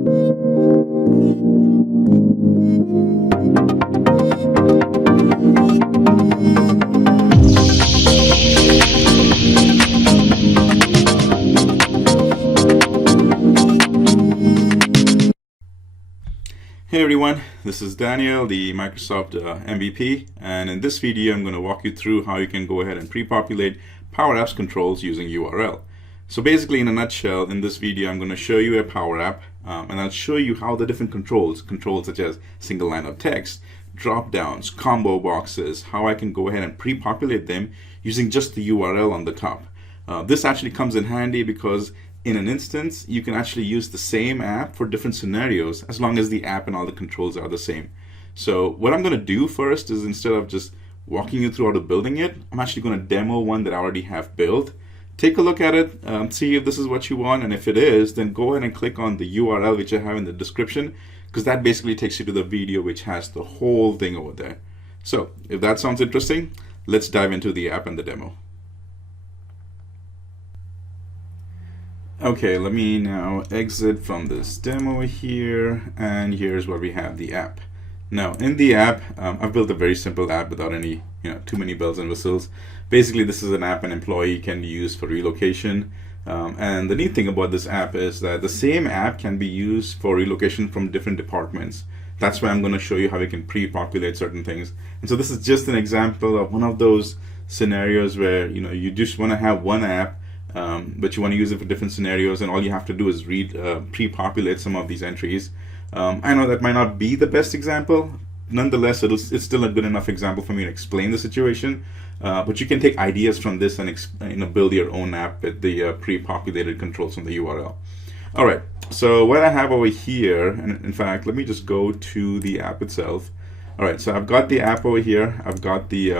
Hey everyone, this is Daniel, the Microsoft MVP, and in this video I'm going to walk you through how you can go ahead and pre-populate PowerApps controls using URL. So basically, in a nutshell, in this video I'm going to show you a Power App, and I'll show you how the different controls such as single line of text, drop-downs, combo boxes, how I can go ahead and pre-populate them using just the URL on the top. This actually comes in handy because in an instance, you can actually use the same app for different scenarios as long as the app and all the controls are the same. So what I'm going to do first is, instead of just walking you through how to building it, I'm actually going to demo one that I already have built. Take a look at it, see if this is what you want, and if it is, then go ahead and click on the URL which I have in the description, because that basically takes you to the video which has the whole thing over there. So if that sounds interesting, let's dive into the app and the demo. Okay, let me now exit from this demo here, and here's where we have the app. Now in the app, I've built a very simple app without any too many bells and whistles. Basically, this is an app an employee can use for relocation, and the neat thing about this app is that the same app can be used for relocation from different departments. That's why I'm going to show you how we can pre-populate certain things. And so this is just an example of one of those scenarios where you just want to have one app, but you want to use it for different scenarios, and all you have to do is pre-populate some of these entries. I know that might not be the best example. Nonetheless, it's still a good enough example for me to explain the situation. But you can take ideas from this and build your own app with the pre-populated controls from the URL. All right. So what I have over here, and in fact, let me just go to the app itself. All right. So I've got the app over here. I've got the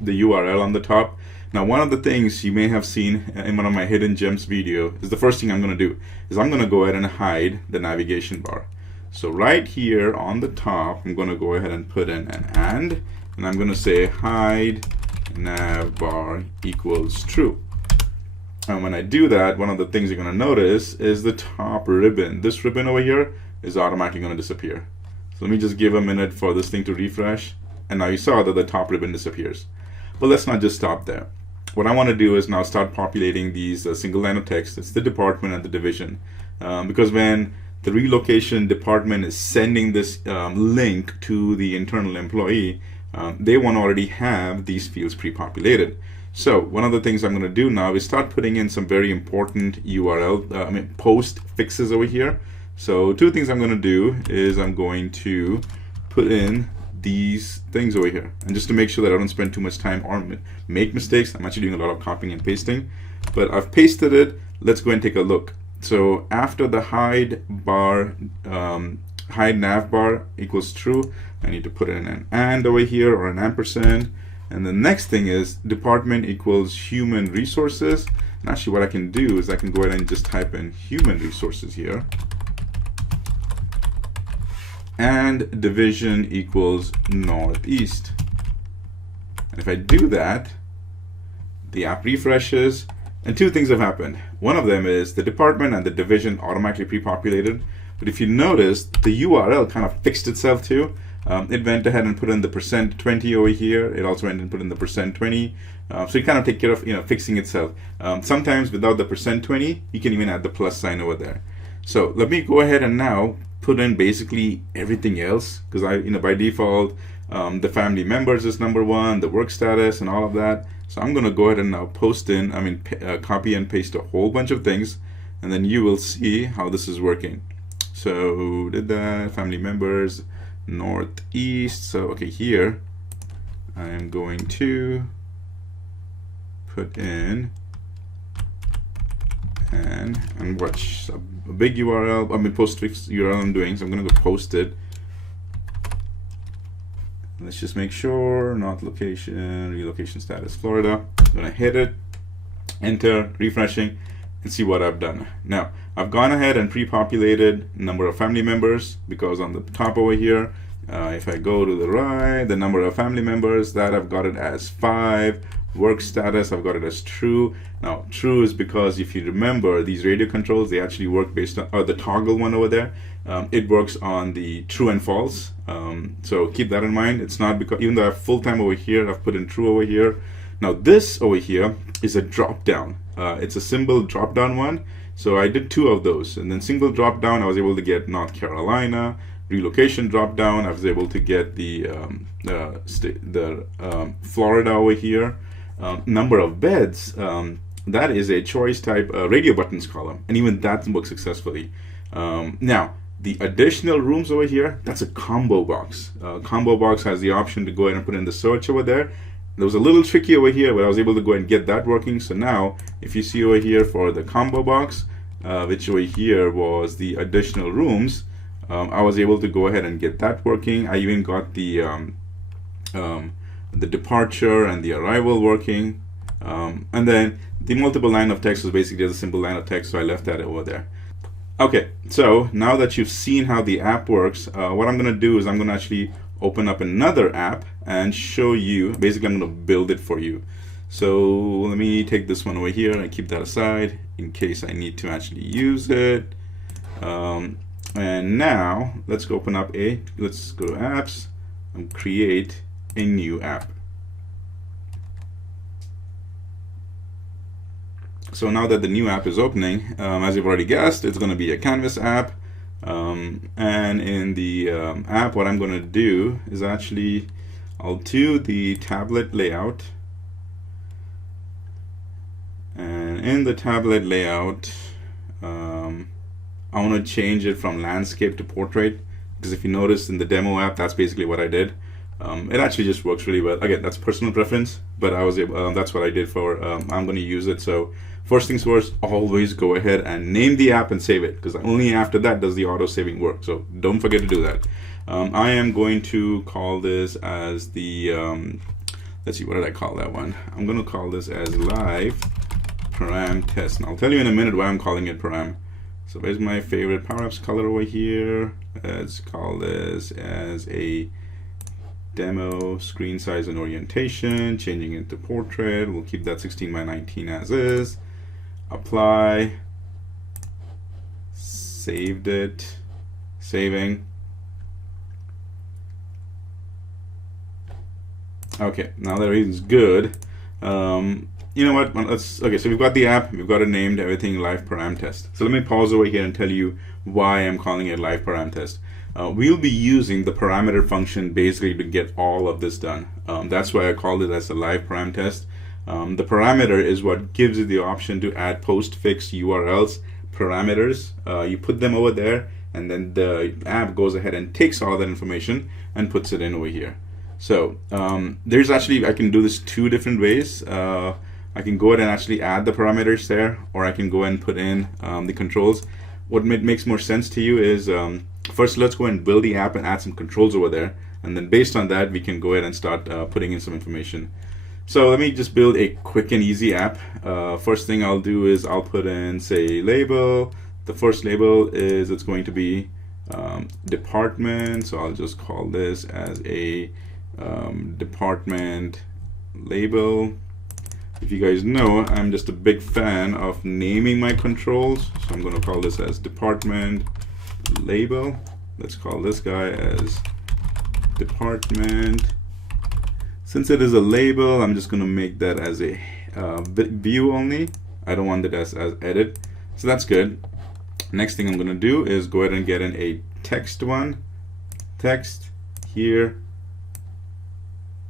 URL on the top. Now, one of the things you may have seen in one of my hidden gems video is the first thing I'm going to do is I'm going to go ahead and hide the navigation bar. So right here on the top, I'm going to go ahead and put in an and I'm going to say hide nav bar equals true. And when I do that, one of the things you're going to notice is the top ribbon. This ribbon over here is automatically going to disappear. So let me just give a minute for this thing to refresh. And now you saw that the top ribbon disappears. But let's not just stop there. What I want to do is now start populating these single line of text. It's the department and the division. Because when the relocation department is sending this link to the internal employee, they want to already have these fields pre-populated. So one of the things I'm going to do now is start putting in some very important URL, post fixes over here. So two things I'm going to do is I'm going to put in these things over here, and just to make sure that I don't spend too much time or make mistakes, I'm actually doing a lot of copying and pasting, but I've pasted it. Let's go and take a look. So after the hide nav bar equals true, I need to put in an and over here, or an ampersand, and the next thing is department equals human resources. And actually what I can do is I can go ahead and just type in human resources here, and division equals northeast. And if I do that, the app refreshes, and two things have happened. One of them is the department and the division automatically pre-populated. But if you notice, the URL kind of fixed itself too. It went ahead and put in the %20 over here. It also went and put in the %20. So it kind of take care of fixing itself. Sometimes without the %20, you can even add the plus sign over there. So let me go ahead and now put in basically everything else, because by default the family members is number one, the work status and all of that. So I'm going to go ahead and now copy and paste a whole bunch of things, and then you will see how this is working. So did that, family members, northeast. So okay, here I am going to put in and watch a big URL, postfix URL I'm doing, so I'm going to go post it. Let's just make sure, not location, relocation status Florida. I'm going to hit it, enter, refreshing, and see what I've done. Now, I've gone ahead and pre-populated number of family members, because on the top over here, if I go to the right, the number of family members, that I've got it as 5. Work status, I've got it as true. Now, true is because if you remember, these radio controls, they actually work based on, or the toggle one over there, it works on the true and false. So keep that in mind. It's not because, even though I have full time over here, I've put in true over here. Now this over here is a drop down. It's a symbol drop down one. So I did 2 of those, and then single drop down, I was able to get North Carolina. Relocation drop down, I was able to get the Florida over here. Number of beds, that is a choice type radio buttons column, and even that works successfully. Now the additional rooms over here, that's a combo box. Combo box has the option to go ahead and put in the search over there. It was a little tricky over here, but I was able to go and get that working. So now if you see over here for the combo box, which over here was the additional rooms, I was able to go ahead and get that working. I even got the departure and the arrival working, and then the multiple line of text was basically just a simple line of text, so I left that over there. Okay, so now that you've seen how the app works, what I'm going to do is I'm going to actually open up another app and show you. Basically, I'm going to build it for you. So let me take this one over here and keep that aside in case I need to actually use it. And now let's go open up let's go to apps and create a new app. So now that the new app is opening, as you've already guessed, it's going to be a Canvas app. And in the app, what I'm going to do is actually, I'll do the tablet layout. And in the tablet layout, I want to change it from landscape to portrait, because if you notice in the demo app, that's basically what I did. It actually just works really well. Again, that's personal preference, but I was able, that's what I did for, I'm going to use it. So first things first, always go ahead and name the app and save it, because only after that does the auto saving work. So don't forget to do that. I am going to call this as the, let's see, what did I call that one? I'm going to call this as live param test. And I'll tell you in a minute why I'm calling it param. So where's my favorite PowerApps color over here? Let's call this as a demo screen size and orientation, changing it to portrait. We'll keep that 16 by 19 as is. Apply. Saved it. Saving. Okay, now that everything's good. You know what? Okay, so we've got the app, we've got it named, everything live param test. So let me pause over here and tell you why I'm calling it live param test. We'll be using the parameter function basically to get all of this done. That's why I called it as a live param test. The parameter is what gives you the option to add postfix URLs, parameters. You put them over there, and then the app goes ahead and takes all that information and puts it in over here. So there's actually, I can do this 2 different ways. I can go ahead and actually add the parameters there, or I can go ahead and put in the controls. What makes more sense to you is, first let's go and build the app and add some controls over there, and then based on that we can go ahead and start putting in some information. So let me just build a quick and easy app. First thing I'll do is I'll put in, say, label. The first label is, it's going to be department, so I'll just call this as a department label. If you guys know, I'm just a big fan of naming my controls, so I'm going to call this as department label. Let's call this guy as department. Since it is a label, I'm just going to make that as a view only. I don't want it as edit, so that's good. Next thing I'm going to do is go ahead and get in a text one. Text here.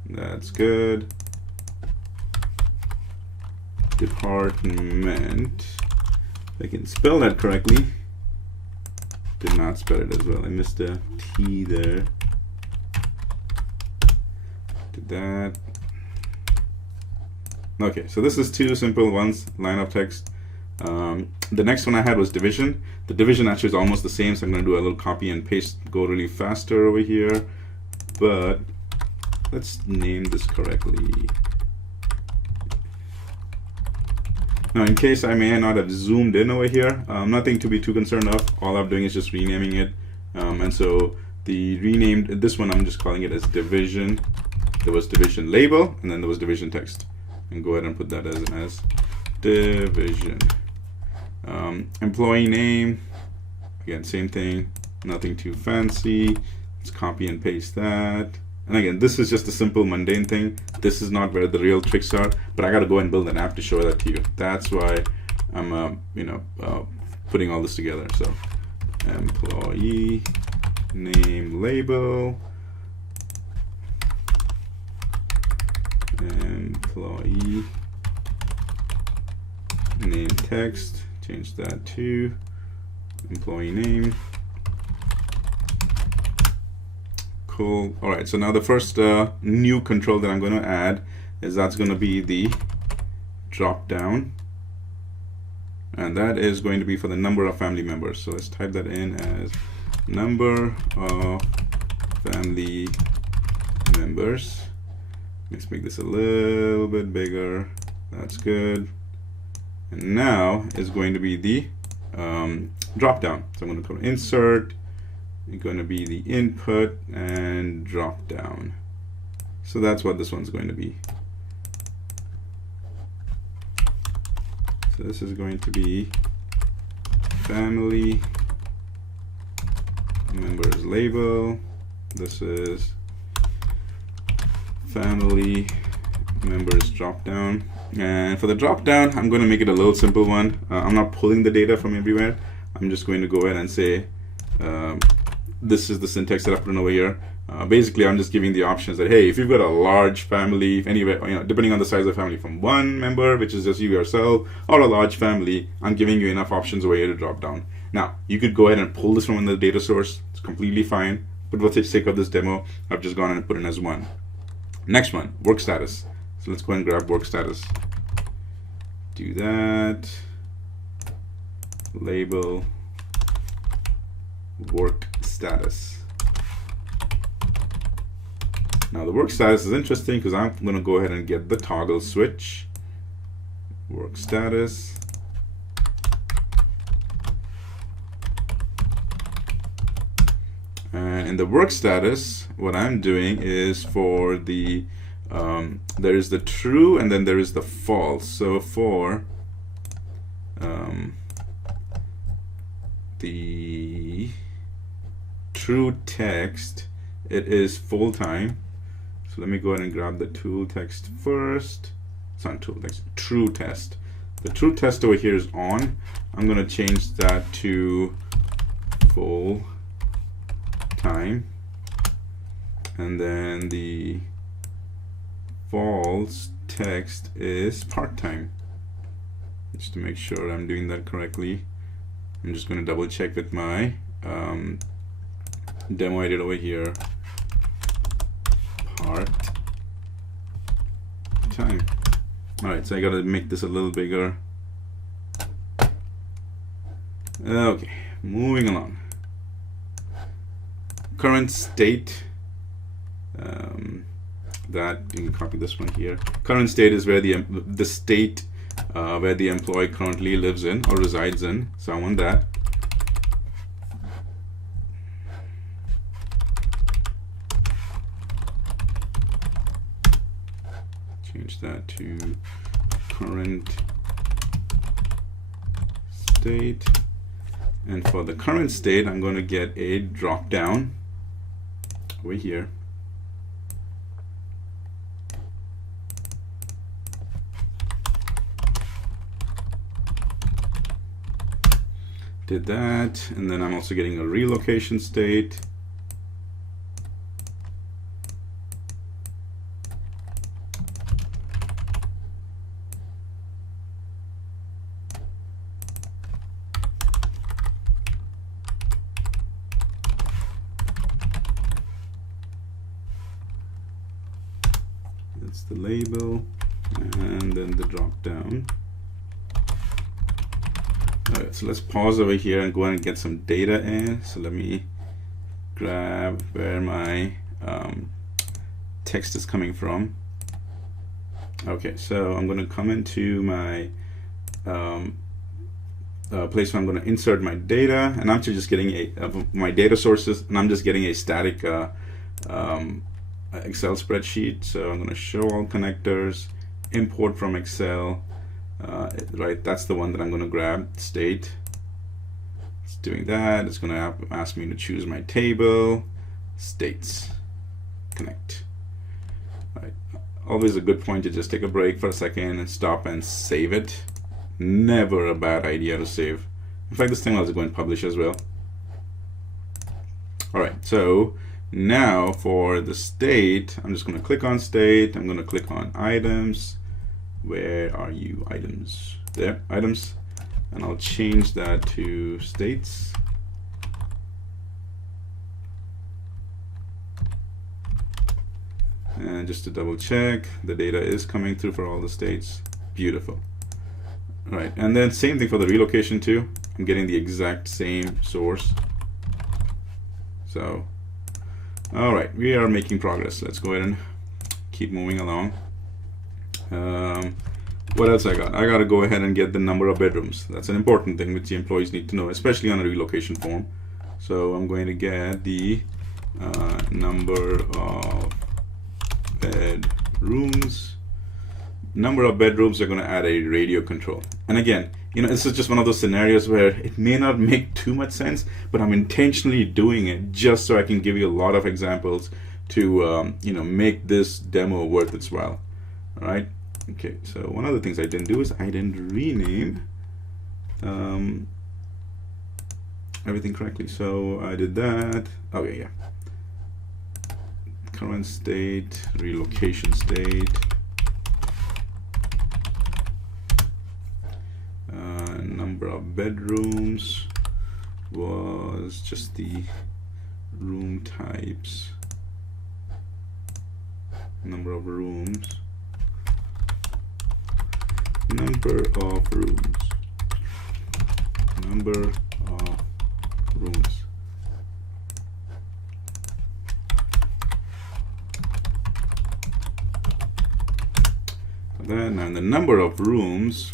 That's good. Department. If I can spell that correctly. Did not spell it as well. I missed a T there. Did that. Okay, so this is 2 simple ones, line of text. The next one I had was division. The division actually is almost the same, so I'm going to do a little copy and paste, go really faster over here. But let's name this correctly. Now, in case I may not have zoomed in over here, nothing to be too concerned of. All I'm doing is just renaming it. And so the renamed, this one I'm just calling it as division. There was division label, and then there was division text. and go ahead and put that as division. Employee name, again, same thing, nothing too fancy. Let's copy and paste that. And again, this is just a simple mundane thing. This is not where the real tricks are, but I got to go and build an app to show that to you. That's why I'm putting all this together. So employee name label, employee name text, change that to employee name. Cool. All right, so now the first new control that I'm going to add is that's going to be the drop down, and that is going to be for the number of family members. So let's type that in as number of family members. Let's make this a little bit bigger. That's good. And now is going to be the drop down. So I'm going to go insert. It's going to be the input and drop down. So that's what this one's going to be. So this is going to be family members label. This is family members drop down. And for the drop down, I'm going to make it a little simple one. I'm not pulling the data from everywhere. I'm just going to go ahead and say this is the syntax that I put in over here. Basically, I'm just giving the options that, hey, if you've got a large family, anywhere, depending on the size of the family, from one member, which is just you yourself, or a large family, I'm giving you enough options over here to drop down. Now, you could go ahead and pull this from the data source. It's completely fine. But for the sake of this demo, I've just gone and put in as one. Next one, work status. So let's go and grab work status. Do that. Label work status. Now the work status is interesting because I'm going to go ahead and get the toggle switch. Work status. And in the work status, what I'm doing is for the there is the true and then there is the false. So for the true text, it is full time. So let me go ahead and grab the tool text first. It's not tool text, true test. The true test over here is on. I'm going to change that to full time. And then the false text is part-time. Just to make sure I'm doing that correctly, I'm just going to double check with my demo I did over here. Part-time. Alright, so I gotta make this a little bigger. Okay, moving along. Current state. That you can copy this one here. Current state is where the state where the employee currently lives in or resides in. So I want that. Change that to current state. And for the current state, I'm going to get a drop down over here. Did that, and then I'm also getting a relocation state. That's the label, and then the drop down. Alright, so let's pause over here and go ahead and get some data in. So let me grab where my text is coming from. Okay, so I'm going to come into my place where I'm going to insert my data, and I'm actually just getting my data sources, and I'm just getting a static Excel spreadsheet. So I'm going to show all connectors, import from Excel, right? That's the one that I'm going to grab, state. It's doing that. It's going to ask me to choose my table, states, connect. Right. Always a good point to just take a break for a second and stop and save it. Never a bad idea to save. In fact, this time I'll just go and publish as well. All right, so now for the state, I'm just going to click on state. I'm going to click on items. Where are you? Items. There, items. And I'll change that to states. And just to double check, the data is coming through for all the states. Beautiful. All right, and then same thing for the relocation too. I'm getting the exact same source. So, all right, we are making progress. Let's go ahead and keep moving along. What else I got? I got to go ahead and get the number of bedrooms. That's an important thing which the employees need to know, especially on a relocation form. So I'm going to get the number of bedrooms. Number of bedrooms are going to add a radio control. And again, you know, this is just one of those scenarios where it may not make too much sense, but I'm intentionally doing it just so I can give you a lot of examples to you know, make this demo worth its while. All right. Okay. So one of the things I didn't do is I didn't rename everything correctly. So I did that. Okay. Yeah. Current state, relocation state. Number of bedrooms was just the room types. Number of rooms. Number of rooms. Number of rooms. Then, and the number of rooms,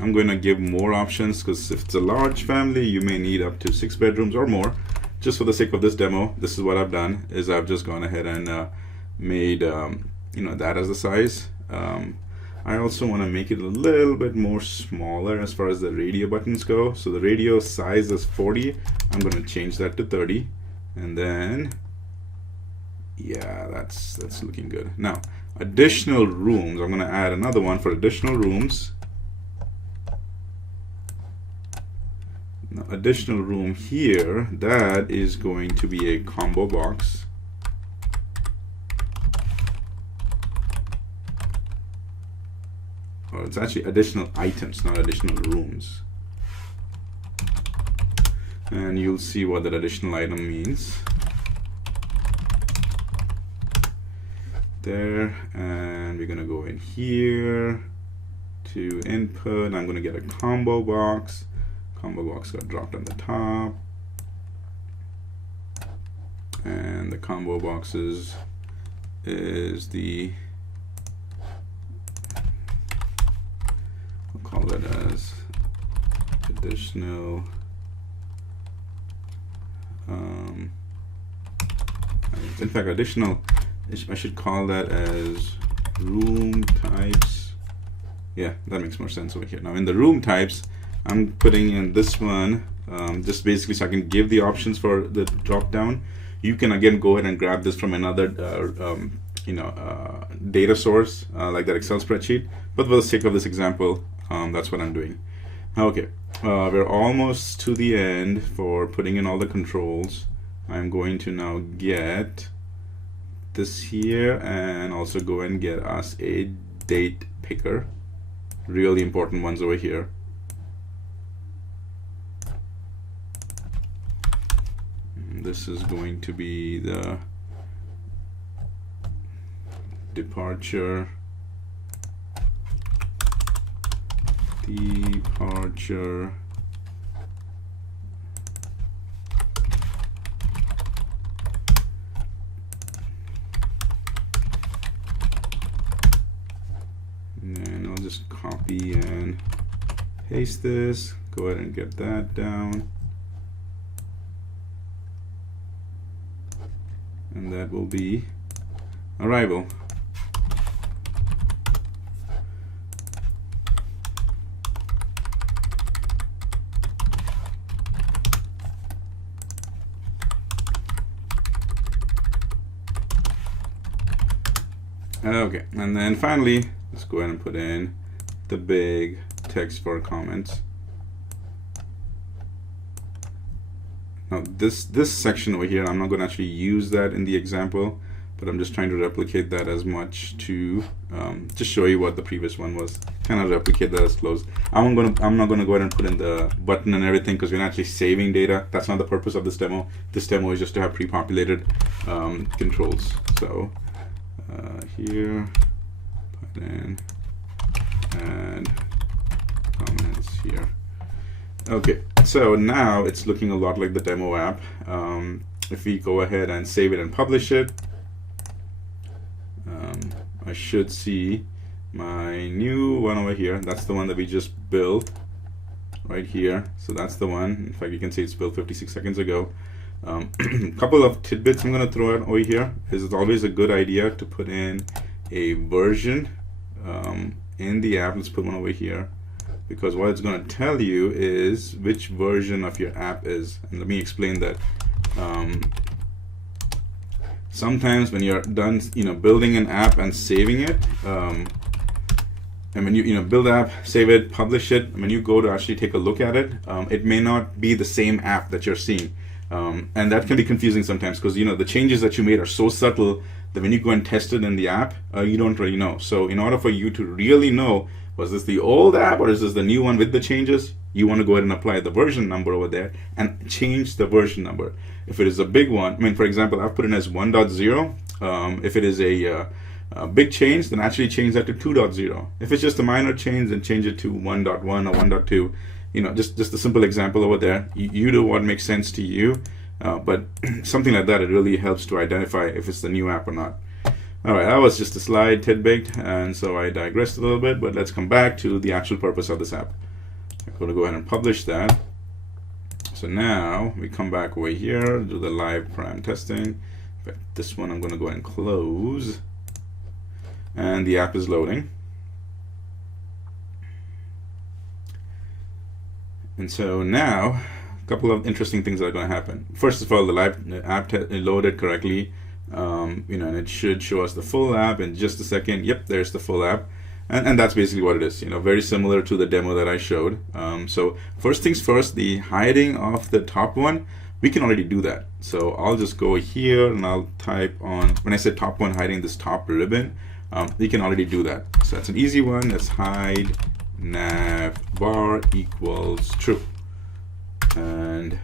I'm going to give more options because if it's a large family, you may need up to 6 bedrooms or more. Just for the sake of this demo, this is what I've done: is I've just gone ahead and made you know, that as the size. I also want to make it a little bit more smaller as far as the radio buttons go. So the radio size is 40. I'm going to change that to 30, and then yeah, that's looking good. Now, additional rooms. I'm going to add another one for additional rooms. Now, additional room here, that is going to be a combo box. Or it's actually additional items, not additional rooms. And you'll see what that additional item means. There, and we're gonna go in here to input. I'm gonna get a combo box. Combo box got dropped on the top, and the combo boxes is the, we'll call it as additional in fact additional, I should call that as room types. Yeah, that makes more sense over here. Now in the room types, I'm putting in this one just basically so I can give the options for the drop down. You can again go ahead and grab this from another you know, data source like that Excel spreadsheet, but for the sake of this example, that's what I'm doing. Okay, we're almost to the end for putting in all the controls. I'm going to now get this here and also go and get us a date picker. Really important ones over here. This is going to be the departure, and I'll just copy and paste this. Go ahead and get that down. And that will be arrival. Okay, and then finally, let's go ahead and put in the big text for comments. Now this section over here, I'm not going to actually use that in the example, but I'm just trying to replicate that as much to just show you what the previous one was. Kind of replicate that as close. I'm not going to go ahead and put in the button and everything because we're not actually saving data. That's not the purpose of this demo. This demo is just to have pre-populated controls. So here, put in add comments here. Okay, so now it's looking a lot like the demo app. If we go ahead and save it and publish it, I should see my new one over here. That's the one that we just built right here. So that's the one. In fact, you can see it's built 56 seconds ago. Couple of tidbits I'm going to throw out over here is it's always a good idea to put in a version in the app. Let's put one over here, because what it's going to tell you is which version of your app is. And let me explain that. Sometimes when you're done, building an app and saving it, and when you build the app, save it, publish it, and when you go to actually take a look at it, it may not be the same app that you're seeing, and that can be confusing sometimes because the changes that you made are so subtle that when you go and test it in the app, you don't really know. So in order for you to really know, was this the old app or is this the new one with the changes, you want to go ahead and apply the version number over there and change the version number. If it is a big one, for example, I've put in as 1.0. If it is a big change, then actually change that to 2.0. If it's just a minor change, then change it to 1.1 or 1.2. Just a simple example over there. You do what makes sense to you, but something like that, it really helps to identify if it's the new app or not. All right, that was just a slide tidbit, and so I digressed a little bit, but let's come back to the actual purpose of this app. I'm going to go ahead and publish that. So now we come back over here, do the live param testing. In fact, this one I'm going to go ahead and close, and the app is loading. And so now a couple of interesting things are going to happen. First of all, the app loaded correctly. And it should show us the full app in just a second. Yep, there's the full app, and that's basically what it is. Very similar to the demo that I showed. So first things first, the hiding of the top one, we can already do that. So I'll just go here and I'll type on, when I say top one, hiding this top ribbon, we can already do that. So that's an easy one. Let's hide nav bar equals true, and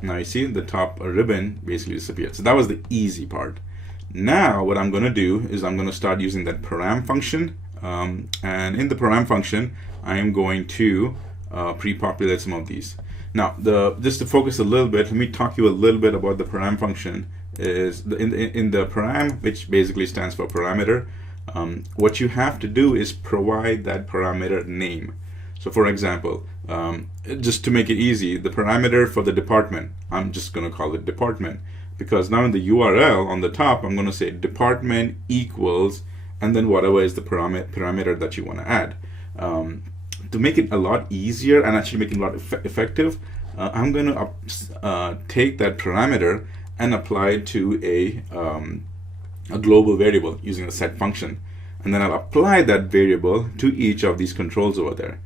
now you see the top ribbon basically disappeared. So that was the easy part. Now what I'm going to do is I'm going to start using that param function, and in the param function I am going to pre-populate some of these. Now just to focus a little bit, let me talk to you a little bit about the param function. Is in the param, which basically stands for parameter, what you have to do is provide that parameter name. So for example, just to make it easy, the parameter for the department, I'm just going to call it department, because now in the URL on the top, I'm going to say department equals, and then whatever is the parameter that you want to add. To make it a lot easier and actually make it a lot effective, I'm going to take that parameter and apply it to a global variable using the set function. And then I'll apply that variable to each of these controls over there.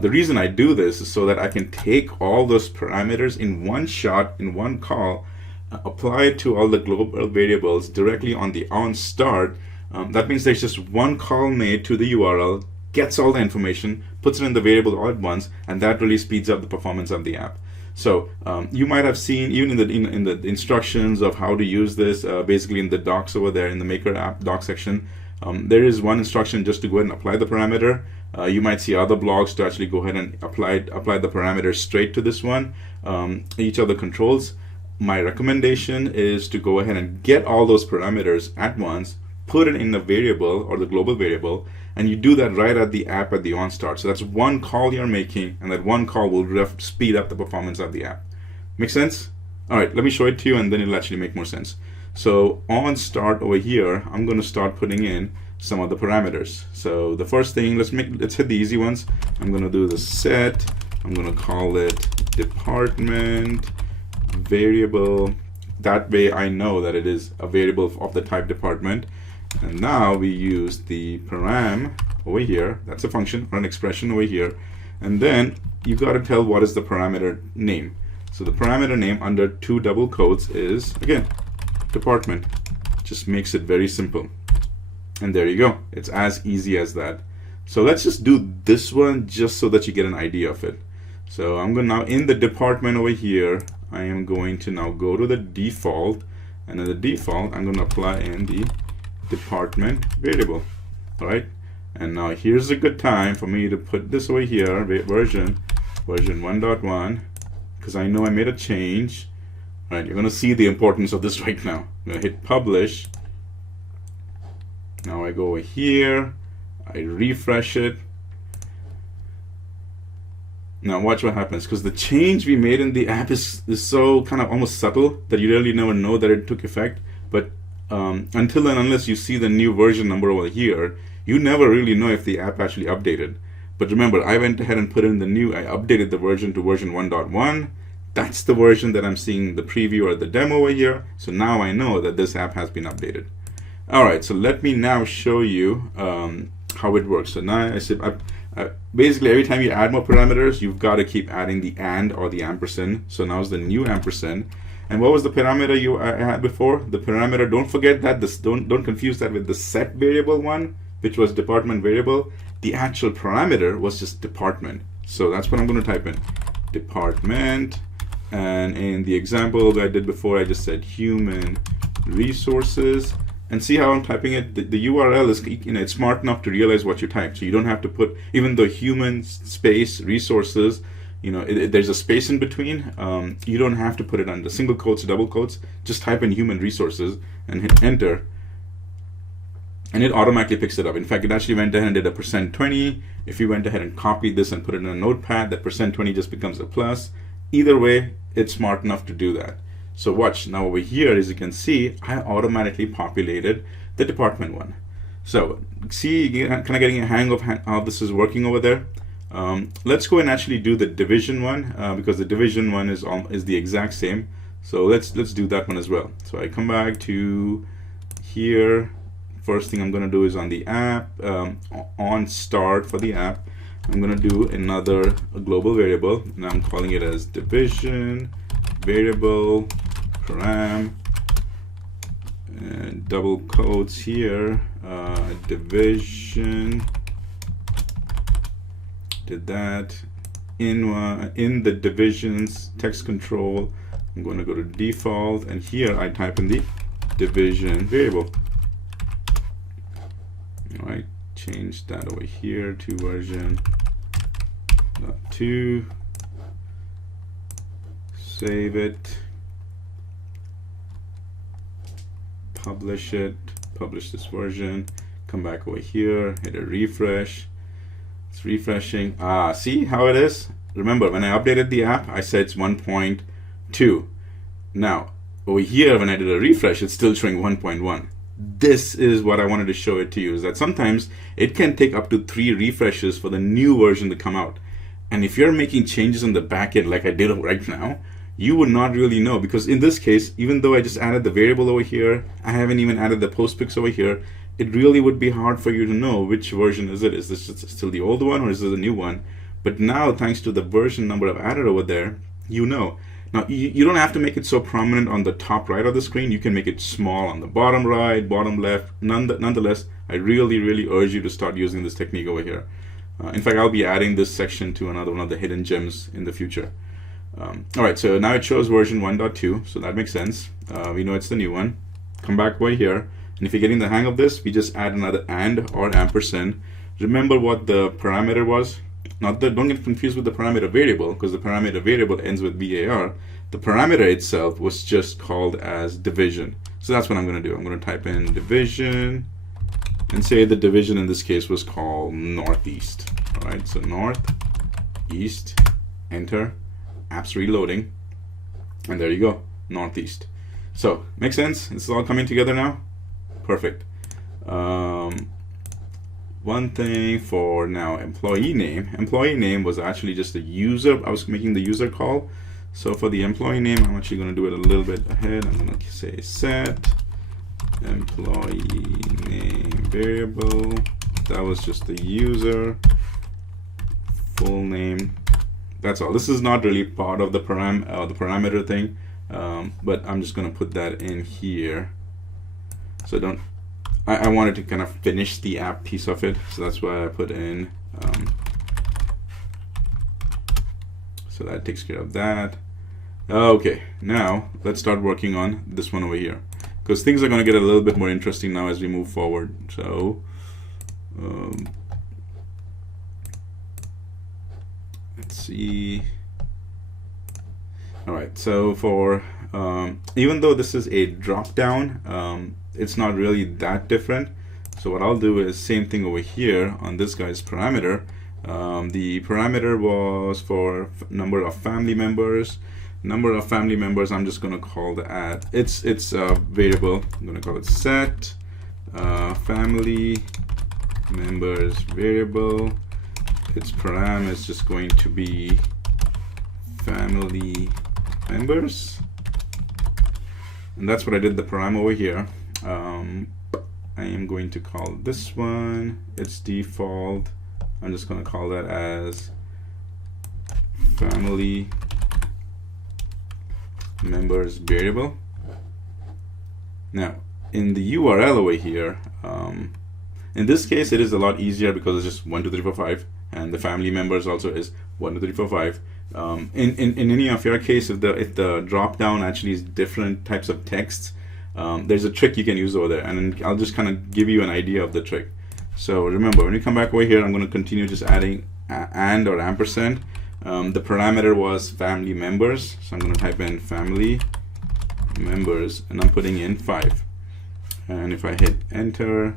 The reason I do this is so that I can take all those parameters in one shot, in one call, apply it to all the global variables directly on the onStart. That means there's just one call made to the URL, gets all the information, puts it in the variable all at once, and that really speeds up the performance of the app. So you might have seen, even in the instructions of how to use this, basically in the docs over there in the Maker app doc section, there is one instruction just to go ahead and apply the parameter. You might see other blogs to actually go ahead and apply the parameters straight to this one. Each of the controls, my recommendation is to go ahead and get all those parameters at once, put it in the variable or the global variable, and you do that right at the app at the onStart. So that's one call you're making, and that one call will speed up the performance of the app. Make sense? All right, let me show it to you, and then it'll actually make more sense. So on start over here, I'm going to start putting in some of the parameters. So the first thing, let's hit the easy ones. I'm going to do the set. I'm going to call it department variable That way I know that it is a variable of the type department. And now we use the param over here. That's a function or an expression over here. And then you got to tell what is the parameter name. So the parameter name under 2 double quotes is, again, department. Just makes it very simple. And there you go. It's as easy as that. So let's just do this one just so that you get an idea of it. So I'm going to now in the department over here, I am going to now go to the default, and in the default, I'm going to apply in the department variable. All right. And now here's a good time for me to put this over here, version 1.1, because I know I made a change. All right. You're going to see the importance of this right now. I'm going to hit publish. Now I go over here, I refresh it. Now watch what happens, because the change we made in the app is so kind of almost subtle that you really never know that it took effect. But until and unless you see the new version number over here, you never really know if the app actually updated. But remember, I went ahead and put in the new, I updated the version to version 1.1. That's the version that I'm seeing the preview or the demo over here. So now I know that this app has been updated. All right, so let me now show you how it works. So now I said, basically every time you add more parameters, you've got to keep adding the and or the ampersand. So now it's the new ampersand. And what was the parameter you had before? The parameter, don't forget that, don't confuse that with the set variable one, which was department variable. The actual parameter was just department. So that's what I'm going to type in, department. And in the example that I did before, I just said human resources. And see how I'm typing it? The URL is, it's smart enough to realize what you type. So you don't have to put, even though human space resources, there's a space in between. You don't have to put it under single quotes, double quotes. Just type in human resources and hit enter. And it automatically picks it up. In fact, it actually went ahead and did a %20. If you went ahead and copied this and put it in a notepad, that %20 just becomes a plus. Either way, it's smart enough to do that. So watch, now over here, as you can see, I automatically populated the department one. So see, kind of getting a hang of how this is working over there. Let's go and actually do the division one, because the division one is the exact same. So let's do that one as well. So I come back to here. First thing I'm going to do is on the app, on start for the app, I'm going to do another global variable, and I'm calling it as division variable param, and double quotes here, division. Did that in the divisions text control. I'm going to go to default, and here I type in the division variable. All right, change that over here to version 2. Save it, publish this version, come back over here, hit a refresh. It's refreshing. See how it is? Remember, when I updated the app, I said it's 1.2. Now, over here, when I did a refresh, it's still showing 1.1. This is what I wanted to show it to you, is that sometimes it can take up to 3 refreshes for the new version to come out. And if you're making changes in the backend like I did right now, you would not really know, because in this case, even though I just added the variable over here, I haven't even added the postfix over here, it really would be hard for you to know which version is it. Is this still the old one or is this a new one? But now, thanks to the version number I've added over there, you know. Now, you don't have to make it so prominent on the top right of the screen. You can make it small on the bottom right, bottom left. Nonetheless, I really, really urge you to start using this technique over here. In fact, I'll be adding this section to another one of the hidden gems in the future. All right, so now it shows version 1.2, so that makes sense. We know it's the new one. Come back over here, and if you're getting the hang of this, we just add another and or ampersand. Remember what the parameter was? Don't get confused with the parameter variable, because the parameter variable ends with var. The parameter itself was just called as division. So that's what I'm going to do. I'm going to type in division, and say the division in this case was called northeast. All right, so northeast, enter. Apps reloading, and there you go, northeast. So makes sense? It's all coming together now. Perfect. One thing for now, employee name. Employee name was actually just a user. I was making the user call. So for the employee name, I'm actually going to do it a little bit ahead. I'm going to say set employee name variable. That was just the user full name. That's all. This is not really part of the parameter thing, but I'm just going to put that in here. So I wanted to kind of finish the app piece of it, so that's why I put in. So that takes care of that. Okay, now let's start working on this one over here, because things are going to get a little bit more interesting now as we move forward. So let's see. All right, so for even though this is a drop down, it's not really that different. So what I'll do is same thing over here on this guy's parameter. The parameter was for number of family members. Number of family members, I'm just going to call the add. It's a variable. I'm going to call it set family members variable. Its param is just going to be family members, and that's what I did the param over here. I am going to call this one its default. I'm just going to call that as family members variable. Now in the URL over here, in this case it is a lot easier because it's just 1 2 3 4 5, and the family members also is 1 2 3 4 5. In any of your case, if the drop down actually is different types of texts, there's a trick you can use over there, and I'll just kind of give you an idea of the trick. So remember, when we come back over here, I'm going to continue just adding and or ampersand. The parameter was family members, so I'm going to type in family members, and I'm putting in 5. And if I hit enter,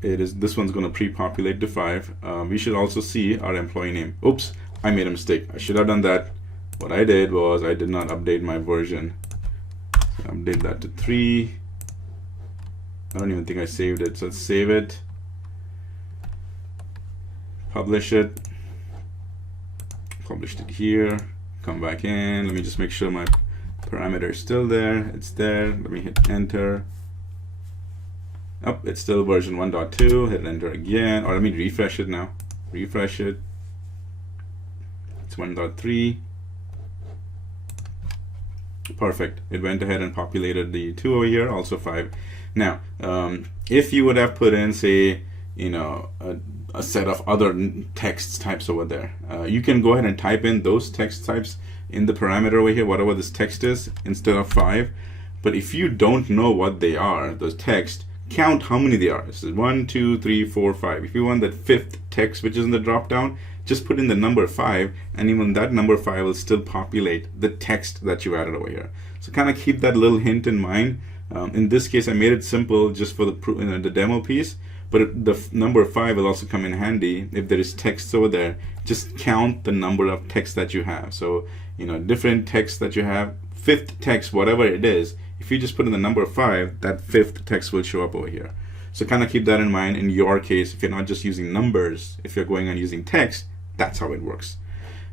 this one's going to pre-populate to 5. We should also see our employee name. Oops, I made a mistake. I should have done that. What I did was I did not update my version. So update that to 3. I don't even think I saved it. So let's save it, publish it, published it here, come back in. Let me just make sure my parameter is still there. It's there. Let me hit enter. Oh, it's still version 1.2. Hit enter again, or let me refresh it now. Refresh it. It's 1.3. Perfect. It went ahead and populated the 2 over here, also 5. Now, if you would have put in, say, a set of other text types over there, you can go ahead and type in those text types in the parameter over here, whatever this text is, instead of 5. But if you don't know what they are, those text, count how many they are. This is 1 2 3 4 5. If you want that 5th text which is in the drop down, just put in the number 5, and even that number 5 will still populate the text that you added over here. So kind of keep that little hint in mind. In this case, I made it simple just for the demo piece, but the number 5 will also come in handy if there is text over there. Just count the number of text that you have. So different text that you have, 5th text, whatever it is, if you just put in the number 5, that 5th text will show up over here. So kind of keep that in mind in your case. If you're not just using numbers, if you're going and using text, that's how it works.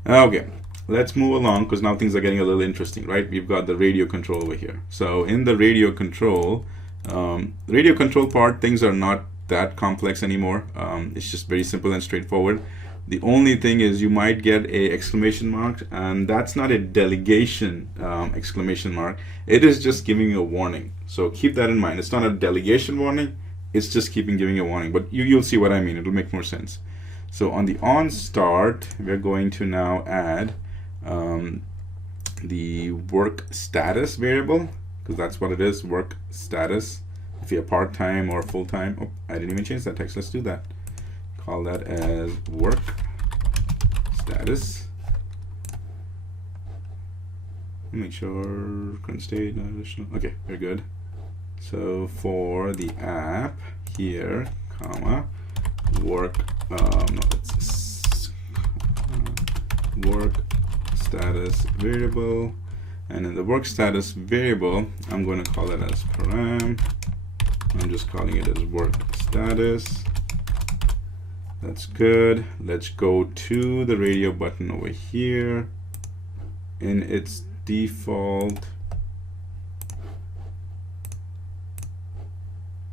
Okay, let's move along, because now things are getting a little interesting, right? We've got the radio control over here. So in the radio control part, things are not that complex anymore. It's just very simple and straightforward. The only thing is you might get a exclamation mark, and that's not a delegation exclamation mark. It is just giving you a warning. So keep that in mind. It's not a delegation warning. It's just giving you a warning. But you'll see what I mean. It'll make more sense. So on the on start, we're going to now add the work status variable, because that's what it is, work status. If you're part-time or full-time. Oh, I didn't even change that text. Let's do that. Call that as work status. Make sure current state, additional. Okay, very good. So for the app here, comma, work work status variable, and in the work status variable, I'm going to call it as param. I'm just calling it as work status. That's good. Let's go to the radio button over here. in its default,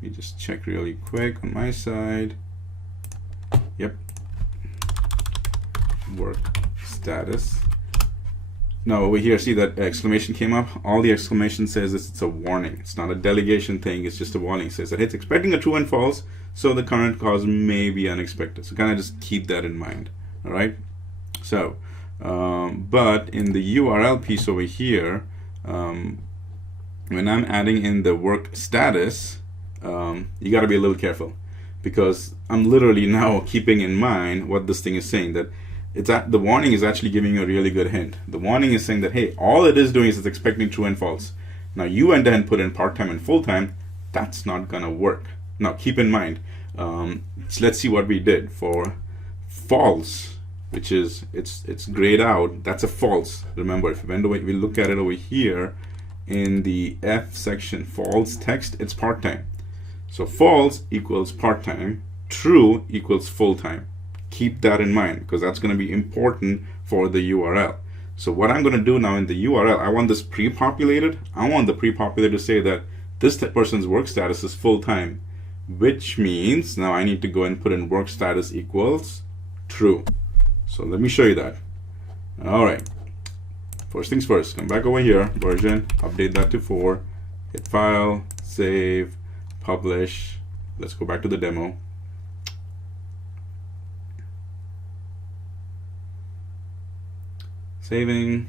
let me just check really quick on my side. Yep, work status. Now over here, see that exclamation came up? All the exclamation says is it's a warning. It's not a delegation thing, it's just a warning. It says that it's expecting a true and false, so the current cause may be unexpected. So kind of just keep that in mind, all right? So, but in the URL piece over here, when I'm adding in the work status, you gotta be a little careful, because I'm literally now keeping in mind what this thing is saying, that the warning is actually giving you a really good hint. The warning is saying that, hey, all it is doing is it's expecting true and false. Now you went ahead and put in part-time and full-time. That's not gonna work. Now keep in mind, so let's see what we did for false, which is it's grayed out. That's a false. Remember, if we look at it over here in the F section, false text, it's part-time. So false equals part-time, true equals full-time. Keep that in mind, because that's going to be important for the URL. So what I'm going to do now in the URL, I want this pre-populated. I want the pre-populated to say that this person's work status is full-time, which means now I need to go and put in work status equals true. So let me show you that. All right. First things first, come back over here, version, update that to 4, hit file, save, publish. Let's go back to the demo. Saving,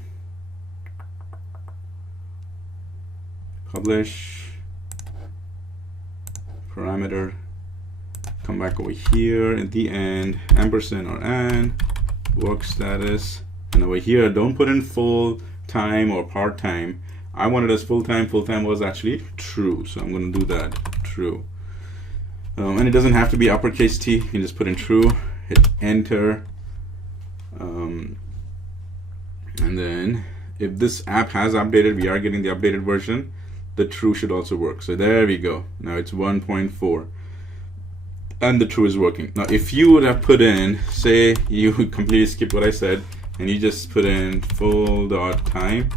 publish, parameter, come back over here at the end, ampersand or and, work status, and over here don't put in full time or part time. I want it as full time. Full time was actually true, so I'm going to do that, true. And it doesn't have to be uppercase T, you can just put in true, hit enter. And then if this app has updated, we are getting the updated version, the true should also work. So there we go. Now it's 1.4 and the true is working. Now if you would have put in, say you completely skipped what I said and you just put in full.time,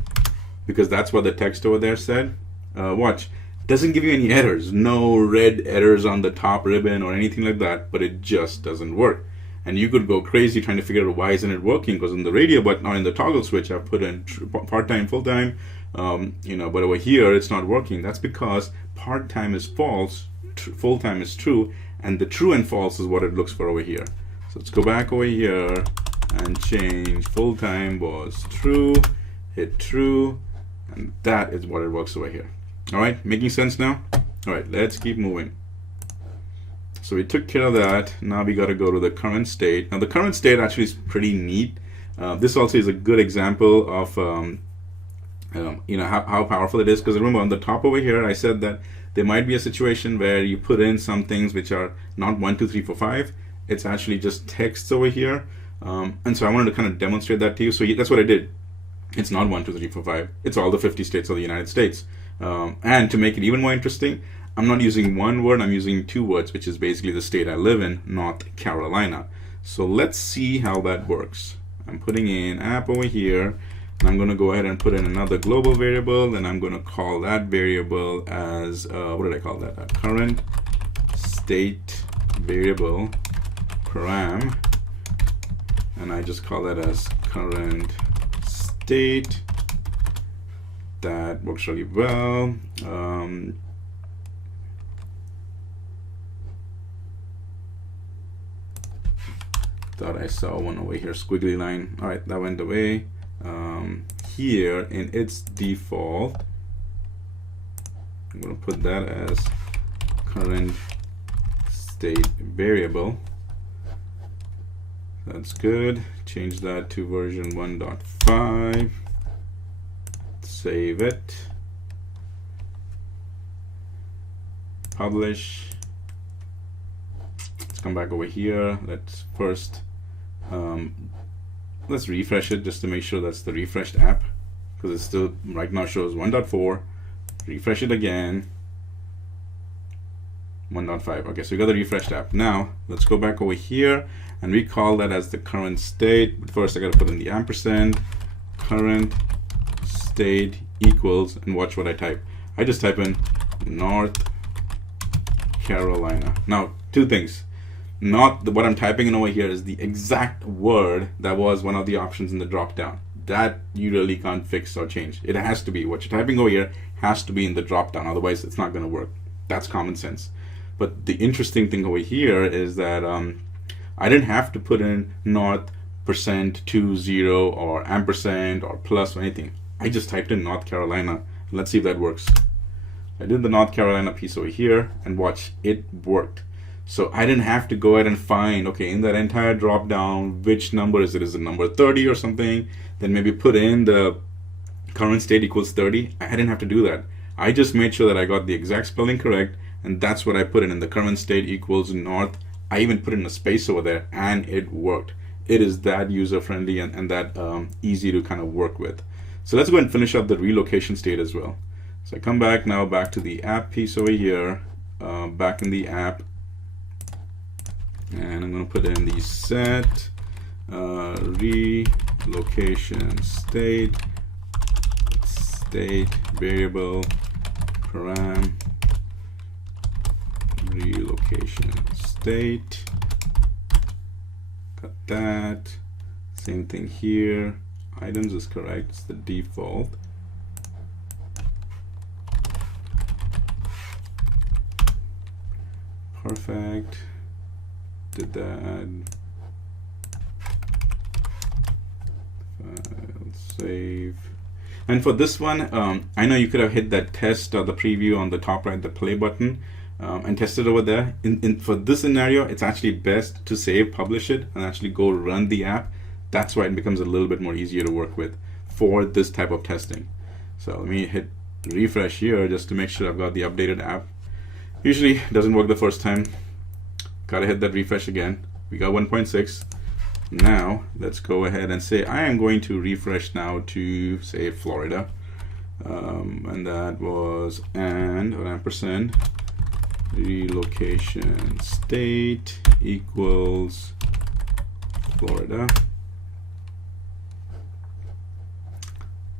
because that's what the text over there said, watch, doesn't give you any errors, no red errors on the top ribbon or anything like that, but it just doesn't work. And you could go crazy trying to figure out why isn't it working, because in the radio button or in the toggle switch I've put in part-time, full-time, but over here it's not working. That's because part-time is false, full-time is true, and the true and false is what it looks for over here. So let's go back over here and change full-time was true, hit true, and that is what it works over here. All right, making sense now? All right, let's keep moving. So we took care of that. Now we got to go to the current state. Now the current state actually is pretty neat. This also is a good example of how powerful it is, because remember on the top over here I said that there might be a situation where you put in some things which are not 1, 2, 3, 4, 5. It's actually just text over here, and so I wanted to kind of demonstrate that to you. So that's what I did. It's not 1, 2, 3, 4, 5. It's all the 50 states of the United States. And to make it even more interesting, I'm not using one word, I'm using 2 words, which is basically the state I live in, North Carolina. So let's see how that works. I'm putting in app over here, and I'm going to go ahead and put in another global variable, and I'm going to call that variable as, what did I call that? A current state variable param, and I just call that as current state. That works really well. Thought I saw one over here, squiggly line. All right, that went away. Here in its default, I'm going to put that as current state variable. That's good. Change that to version 1.5. Save it. Publish. Let's come back over here. Let's first let's refresh it just to make sure that's the refreshed app, because it still right now shows 1.4. Refresh it again. 1.5. Okay, so we got the refreshed app. Now let's go back over here and we call that as the current state. But first I got to put in the ampersand, current state equals, and watch what I type. I just type in North Carolina. Now, two things. What I'm typing in over here is the exact word that was one of the options in the drop-down. That you really can't fix or change. It has to be, what you're typing over here has to be in the drop-down, otherwise it's not going to work. That's common sense. But the interesting thing over here is that I didn't have to put in North %20 or ampersand or plus or anything. I just typed in North Carolina. Let's see if that works. I did the North Carolina piece over here, and watch, it worked. So I didn't have to go ahead and find, okay, in that entire drop down, which number is it? Is it number 30 or something? Then maybe put in the current state equals 30. I didn't have to do that. I just made sure that I got the exact spelling correct, and that's what I put in the current state equals North. I even put in a space over there, and it worked. It is that user friendly and that easy to kind of work with. So let's go ahead and finish up the relocation state as well. So I come back now, back to the app piece over here, back in the app, and I'm going to put in the set relocation state variable param relocation state. Got that. Same thing here. Items is correct. It's the default. Perfect. Did that. File, save. And for this one, I know you could have hit that test or the preview on the top right, the play button, and test it over there. For this scenario, it's actually best to save, publish it, and actually go run the app. That's why it becomes a little bit more easier to work with for this type of testing. So let me hit refresh here just to make sure I've got the updated app. Usually it doesn't work the first time. Gotta hit that refresh again. We got 1.6. Now let's go ahead and say I am going to refresh now to say Florida, and that was or ampersand relocation state equals Florida.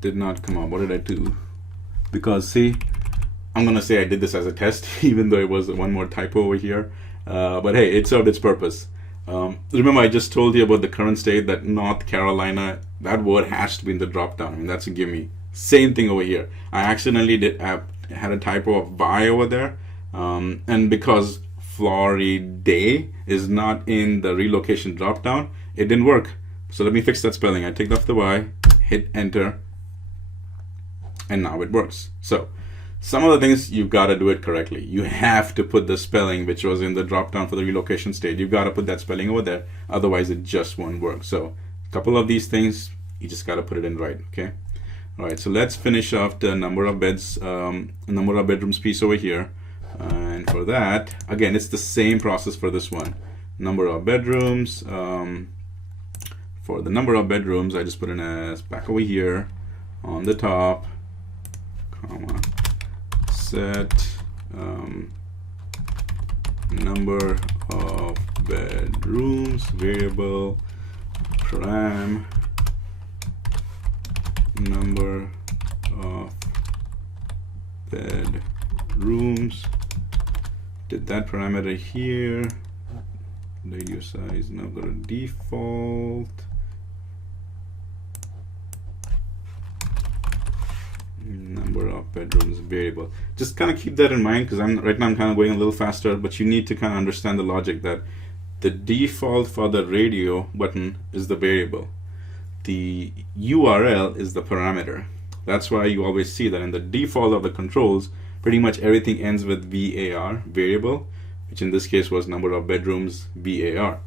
Did not come up. What did I do? Because see, I'm gonna say I did this as a test even though it was one more typo over here. But hey, it served its purpose. Remember, I just told you about the current state, that North Carolina, that word has to be in the drop down. I mean, that's a gimme. Same thing over here. I accidentally had a typo of Y over there, and because Florida is not in the relocation drop down, it didn't work. So let me fix that spelling. I take off the Y, hit enter, and now it works. So some of the things, you've got to do it correctly. You have to put the spelling which was in the drop down for the relocation state. You've got to put that spelling over there, otherwise it just won't work. So a couple of these things, you just got to put it in right. Okay. All right. So let's finish off the number of beds, number of bedrooms piece over here. And for that, again, it's the same process for this one. Number of bedrooms. For the number of bedrooms, I just put in as back over here on the top, comma, set number of bedrooms variable param number of bedrooms. Did that parameter here. Radio size, now go to default. Number of bedrooms variable. Just kind of keep that in mind, because right now I'm kind of going a little faster, but you need to kind of understand the logic that the default for the radio button is the variable. The URL is the parameter. That's why you always see that in the default of the controls, pretty much everything ends with VAR, variable, which in this case was number of bedrooms, VAR.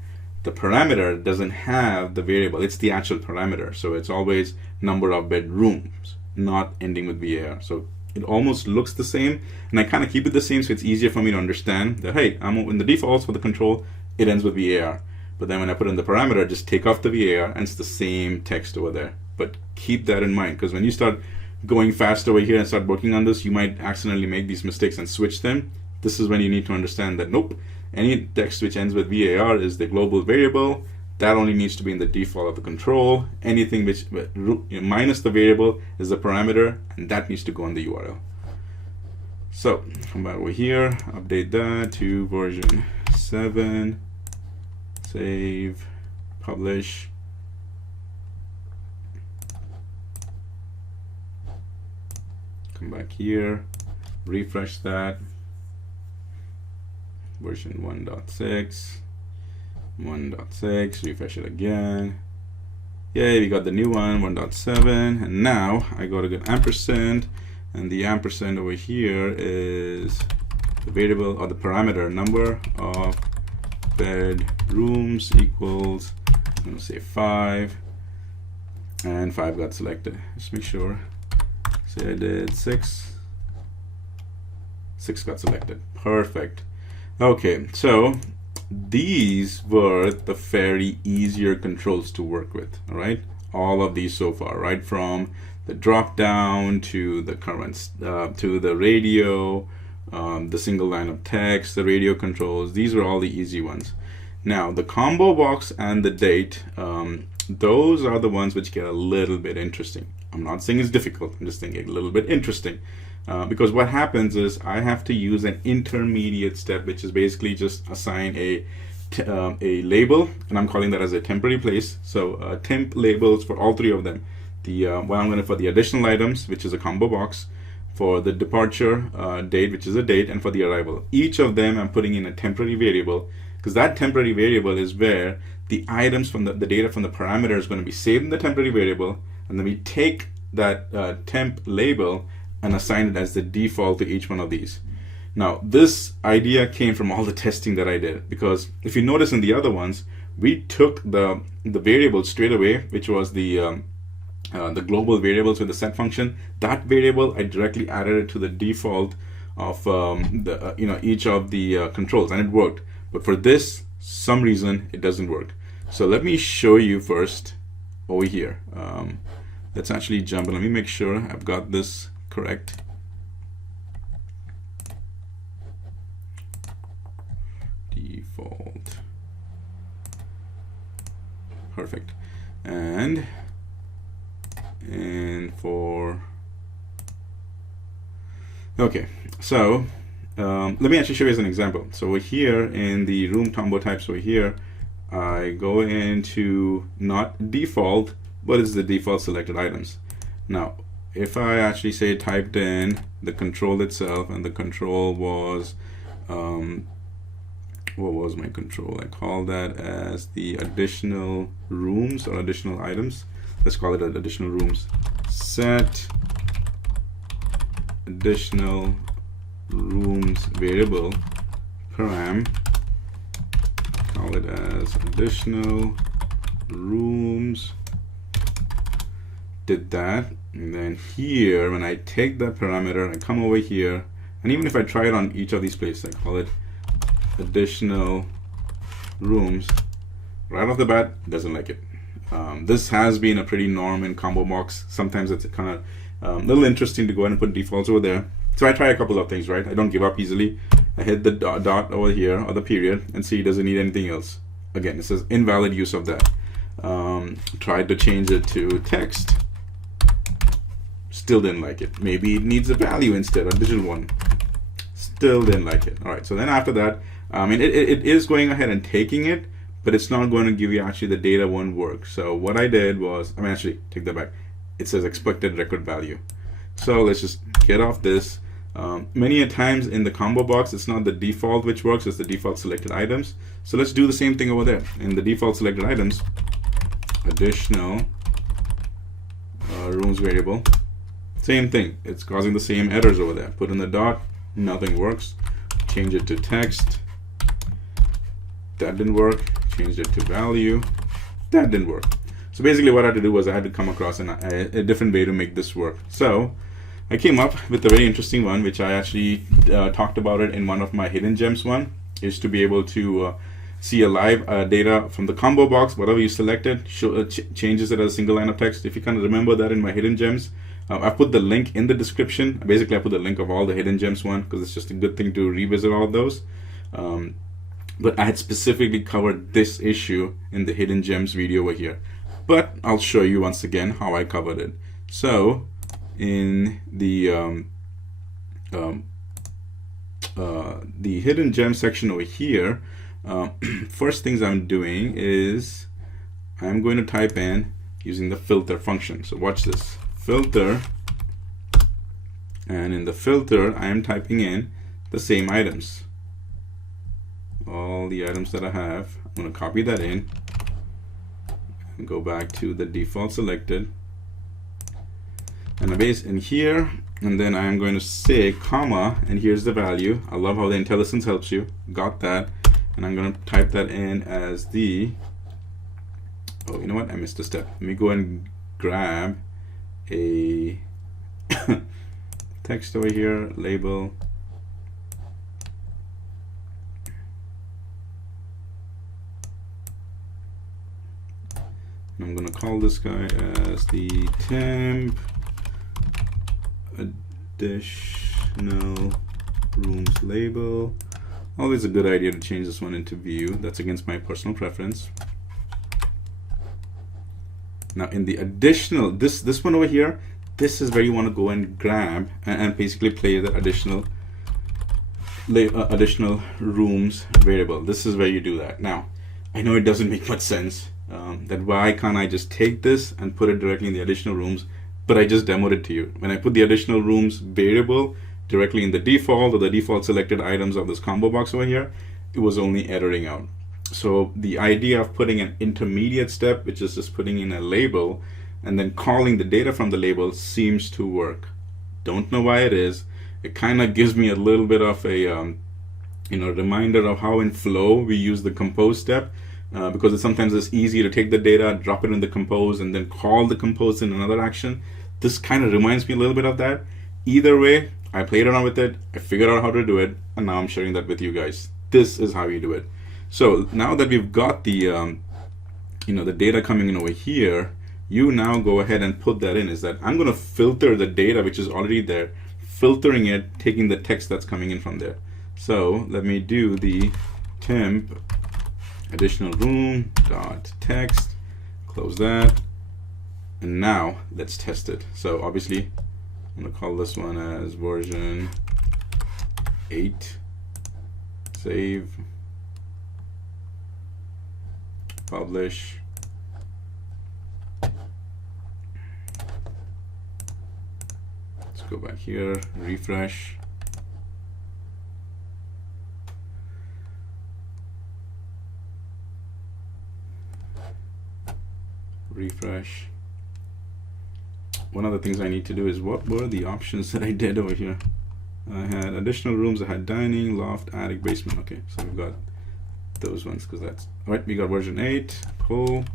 The parameter doesn't have the variable, it's the actual parameter. So it's always number of bedrooms, not ending with VAR. So it almost looks the same, and I kind of keep it the same so it's easier for me to understand that, hey, I'm in the defaults for the control, it ends with VAR. But then when I put in the parameter, just take off the VAR and it's the same text over there. But keep that in mind, because when you start going fast over here and start working on this, you might accidentally make these mistakes and switch them. This is when you need to understand that, nope, any text which ends with VAR is the global variable. that only needs to be in the default of the control. Anything which minus the variable is the parameter, and that needs to go in the URL. So come back over here, update that to version 7, save, publish. Come back here, refresh that, version 1.6, 1.6, refresh it again. Yay, we got the new one, 1.7, and now I go to get ampersand, and the ampersand over here is the variable or the parameter number of bedrooms equals, I'm going to say 5, and 5 got selected. Just make sure. Say I did 6. 6 got selected. Perfect. Okay, so these were the fairly easier controls to work with. All right, all of these so far, right from the drop down to the current to the radio, the single line of text, the radio controls. These are all the easy ones. Now the combo box and the date, those are the ones which get a little bit interesting. I'm not saying it's difficult, I'm just saying a little bit interesting. Because what happens is I have to use an intermediate step, which is basically just assign a label, and I'm calling that as a temporary place. So temp labels for all three of them. Well, I'm going to for the additional items, which is a combo box, for the departure date, which is a date, and for the arrival. Each of them I'm putting in a temporary variable, because that temporary variable is where the items from the data from the parameter is going to be saved in the temporary variable, and then we take that temp label and assign it as the default to each one of these. Now, this idea came from all the testing that I did, because if you notice in the other ones, we took the variable straight away, which was the global variables with the set function. That variable, I directly added it to the default of each of the controls, and it worked. But for this, some reason it doesn't work. So let me show you first over here. Let's actually jump and let me make sure I've got this correct. Default. Perfect. And for okay, so let me actually show you as an example. So over here in the room combo types over here, I go into not default, but it's the default selected items. Now, if I actually say typed in the control itself, and the control was what was my control? I call that as the additional rooms or additional items. Let's call it additional rooms. Set additional rooms variable param. Call it as additional rooms. Did that, and then here when I take that parameter, I come over here, and even if I try it on each of these places, I call it additional rooms, right off the bat, it doesn't like it. This has been a pretty norm in combo box. Sometimes it's kind of a little interesting to go ahead and put defaults over there. So I try a couple of things, right? I don't give up easily. I hit the dot over here, or the period, and see it doesn't need anything else. Again, it says invalid use of that. Tried to change it to text. Still didn't like it. Maybe it needs a value instead, a digital one. Still didn't like it. All right, so then after that, it is going ahead and taking it, but it's not going to give you actually the data won't work. So what I did was, actually take that back. It says expected record value. So let's just get off this. Many a times in the combo box, it's not the default which works, it's the default selected items. So let's do the same thing over there. In the default selected items, additional rooms variable. Same thing, it's causing the same errors over there. Put in the dot, nothing works. Change it to text, that didn't work. Changed it to value, that didn't work. So basically what I had to do was I had to come across a different way to make this work. So I came up with a very interesting one, which I actually talked about it in one of my hidden gems one, is to be able to see a live data from the combo box, whatever you selected, changes it as a single line of text. If you kind of remember that in my hidden gems, I put the link in the description. Basically, I put the link of all the hidden gems one, because it's just a good thing to revisit all of those. but I had specifically covered this issue in the hidden gems video over here. But I'll show you once again how I covered it. So in the hidden gem section over here, first things I'm doing is I'm going to type in using the filter function. So watch this, filter, and in the filter I am typing in the same items, all the items that I have. I'm going to copy that in and go back to the default selected and the base in here, and then I am going to say comma, and here's the value. I love how the IntelliSense helps you. Got that, and I'm going to type that in as the, oh, you know what, I missed a step. Let me go and grab a text over here, label, I'm going to call this guy as the temp additional rooms label. Always a good idea to change this one into view. That's against my personal preference. Now in the additional, this one over here, this is where you want to go and grab and basically play the additional rooms variable. This is where you do that. Now I know it doesn't make much sense. That why can't I just take this and put it directly in the additional rooms, but I just demoed it to you. When I put the additional rooms variable directly in the default or the default selected items of this combo box over here, it was only erroring out. So the idea of putting an intermediate step, which is just putting in a label and then calling the data from the label, seems to work. Don't know why it is. It kind of gives me a little bit of a reminder of how in Flow we use the compose step. Because sometimes it's easy to take the data, drop it in the compose, and then call the compose in another action. This kind of reminds me a little bit of that. Either way, I played around with it, I figured out how to do it, and now I'm sharing that with you guys. This is how you do it. So now that we've got the the data coming in over here, you now go ahead and put that in. Is that I'm going to filter the data which is already there, filtering it, taking the text that's coming in from there. So let me do the temp additional room dot text, close that, and now let's test it. So obviously I'm going to call this one as version 8, save, publish, let's go back here, refresh, refresh. One of the things I need to do is, what were the options that I did over here? I had additional rooms, I had dining, loft, attic, basement. Okay, so we've got those ones because that's all right. We got version 8. Cool.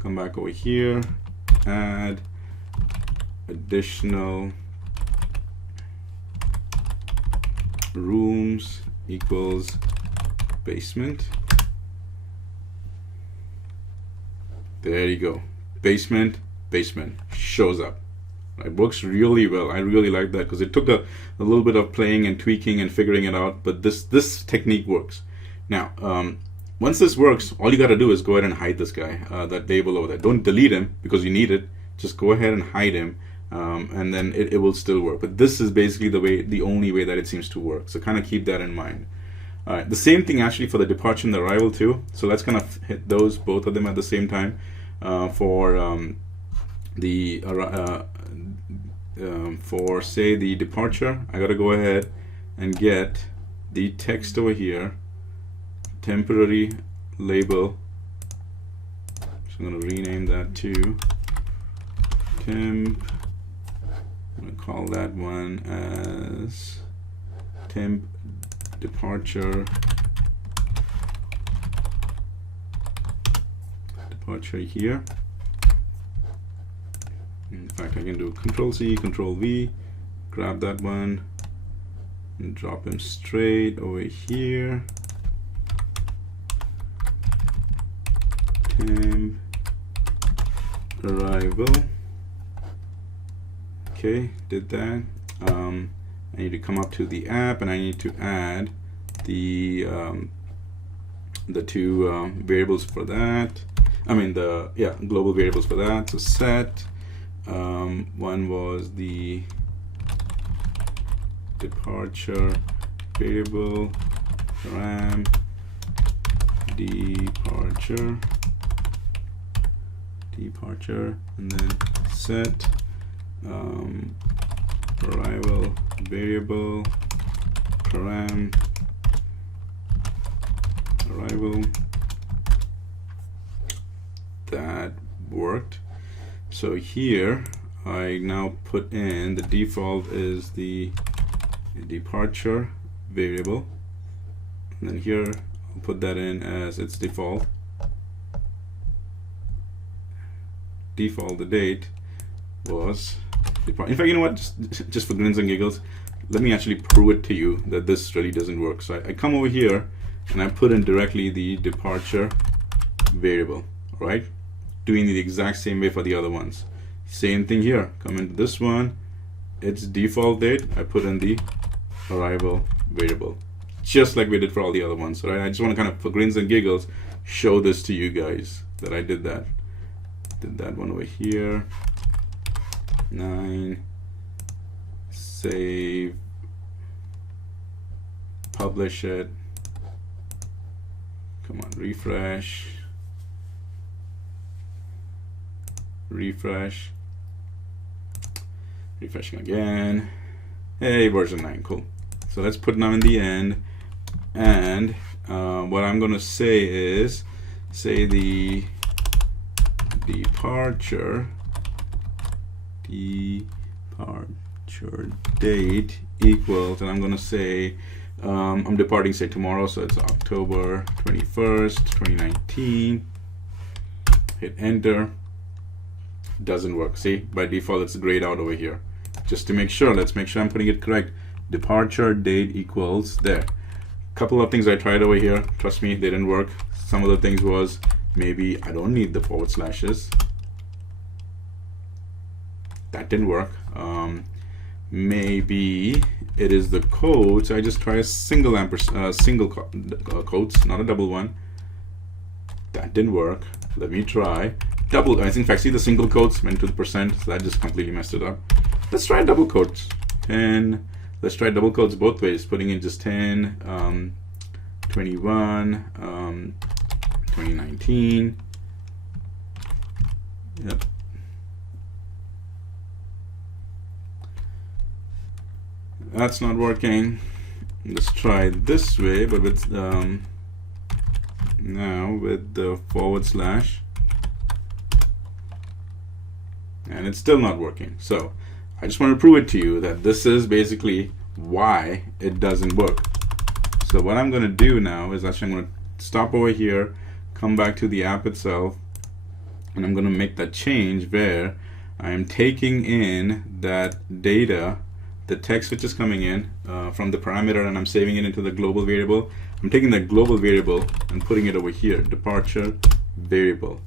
Come back over here, add additional rooms equals basement. There you go. Basement shows up. It works really well. I really like that because it took a little bit of playing and tweaking and figuring it out, but this technique works. Now once this works, all you got to do is go ahead and hide this guy, that label over there. Don't delete him because you need it. Just go ahead and hide him, and then it will still work. But this is basically the only way that it seems to work, so kind of keep that in mind. All right, the same thing actually for the departure and the arrival too. So let's kind of hit those, both of them at the same time. For say the departure, I gotta go ahead and get the text over here, temporary label. So I'm gonna rename that to temp. I'm gonna call that one as temp departure here. In fact, I can do Control-C, Control-V, grab that one, and drop him straight over here. Temp arrival. Okay, did that. I need to come up to the app, and I need to add the the two variables for that. I mean the global variables for that. So set one was the departure variable param departure, and then set arrival variable param arrival. That worked. So here I now put in the default is the departure variable, and then here I'll put that in as its default. The date was depart. In fact, you know what? Just for grins and giggles, let me actually prove it to you that this really doesn't work. So I come over here and I put in directly the departure variable, right? Doing the exact same way for the other ones. Same thing here. Come into this one, its default date, I put in the arrival variable, just like we did for all the other ones, right? I just want to kind of, for grins and giggles, show this to you guys that I did that. Did that one over here. 9. Save. Publish it. Come on, refresh. Refresh. Refreshing again. Hey, version 9, cool. So let's put now in the end, and what I'm going to say is, say the departure date equals, and I'm going to say I'm departing, say tomorrow, so it's October 21st, 2019. Hit enter. Doesn't work. See, by default it's grayed out over here. Just to make sure, let's make sure I'm putting it correct. Departure date equals there. Couple of things I tried over here, trust me, they didn't work. Some of the things was maybe I don't need the forward slashes. That didn't work. Maybe it is the code, so I just try a single quotes, not a double one. That didn't work. Let me try double. In fact, see the single quotes went to the percent, so that just completely messed it up. Let's try double quotes. 10. Let's try double quotes both ways, putting in just 10, 21, 2019. Yep. That's not working. Let's try this way, but with now with the forward slash, and it's still not working. So I just want to prove it to you that this is basically why it doesn't work. So what I'm going to do now is actually I'm going to stop over here, come back to the app itself, and I'm going to make that change where I am taking in that data, the text which is coming in from the parameter, and I'm saving it into the global variable. I'm taking that global variable and putting it over here, departure variable.